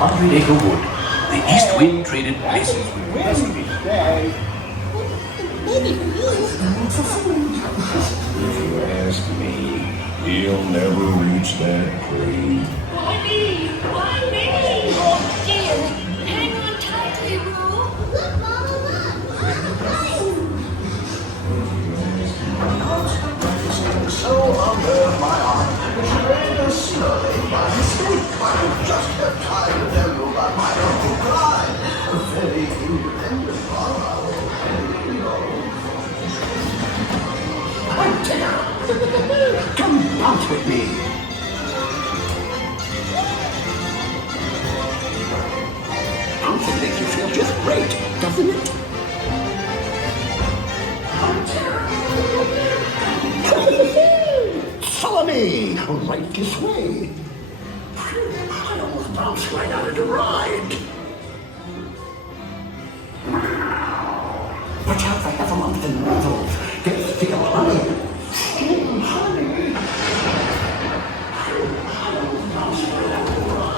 100-acre wood. The east wind traded places with Wesley. If you ask me, he'll never reach that tree. Why me? Why me? Oh dear. Hang on tightly, Roo. Look, Mama, look. So under my arm, Shredder slowly by mistake. I just have time to tell you about my Uncle Clyde. A very independent father. I'm Tigger. Come bounce with me. Bouncing makes you feel just great, doesn't it? Follow me! Right this way. I almost bounced right out of the ride. Watch out for heffalumps and weasels. They steal honey. Steal honey. I almost bounced right out of the ride.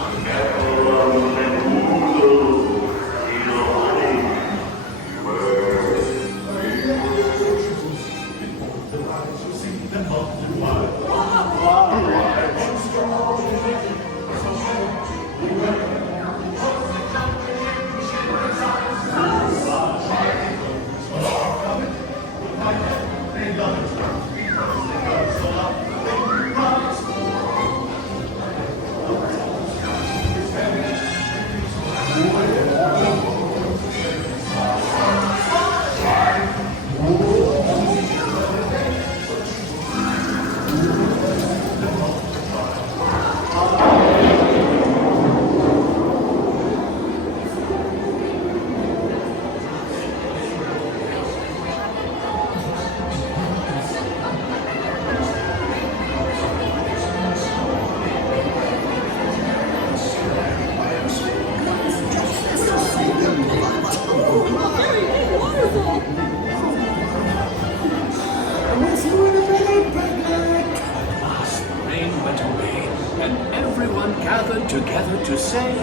Rain went away, and everyone gathered together to say,